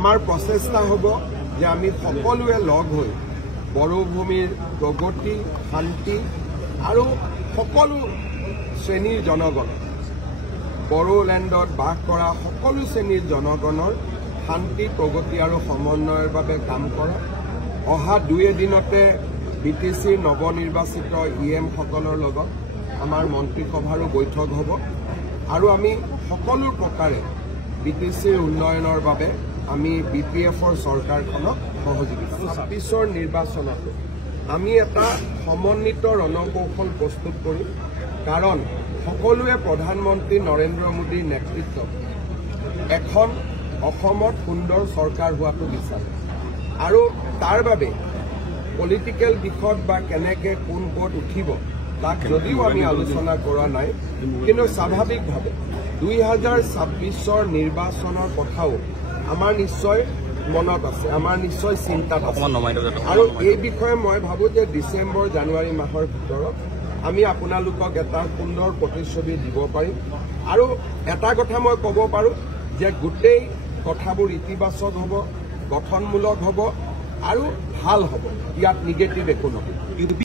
আমাৰ প্ৰচেষ্টা হ'ব যে আমি সকলোৱে লগ হৈ বড়োভূমিৰ প্ৰগতি শান্তি আৰু সকলো শ্ৰেণীৰ জনগণ বড়োলেণ্ডত বাস কৰা সকলো শ্ৰেণীৰ জনগণৰ শান্তি প্ৰগতি আৰু সমন্বয়ৰ বাবে কাম কৰা অহা 2 দিনতে বিটিচিৰ নৱনিৰ্বাচিত ইএমসকলৰ লগত আমাৰ মন্ত্ৰীসভাৰো বৈঠক হ'ব আৰু আমি সকলো প্ৰকাৰে বিটিচিৰ উন্নয়নৰ বাবে আমি বিপিএফৰ চৰকাৰখনক সহযোগিতা 26ৰ নিৰ্বাচনত আমি এটা সমন্বিত ৰণকৌশল প্ৰস্তুত কৰিম কাৰণ সকলোৱে প্ৰধানমন্ত্ৰী নৰেন্দ্ৰ মোদীৰ নেতৃত্বত এখন অসমত সুন্দৰ চৰকাৰ হোৱাটো বিচাৰে আৰু তাৰ বাবে পলিটিকেল দিশত বা কেনেকৈ কোন পদ উঠিব তাক যদিও আমি আলোচনা কৰা নাই কিন্তু স্বাভাৱিকভাৱে 2026ৰ নিৰ্বাচনৰ কথাও আমাৰ নিশ্চয় মনত আছে আমাৰ নিশ্চয় চিন্তাত আছে আৰু এই বিষয়ে মই ভাবো যে ডিচেম্বৰ জানুৱাৰী মাহৰ ভিতৰত আমি আপোনালোকক এটা সুন্দৰ প্ৰতিশ্ৰুতি দিব পাৰিম আৰু এটা কথা মই ক'ব পাৰোঁ যে গোটেই কথাবোৰ ইতিবাচক হ'ব গঠনমূলক হ'ব আৰু ভাল হ'ব ইয়াত নিগেটিভ একো নহয়।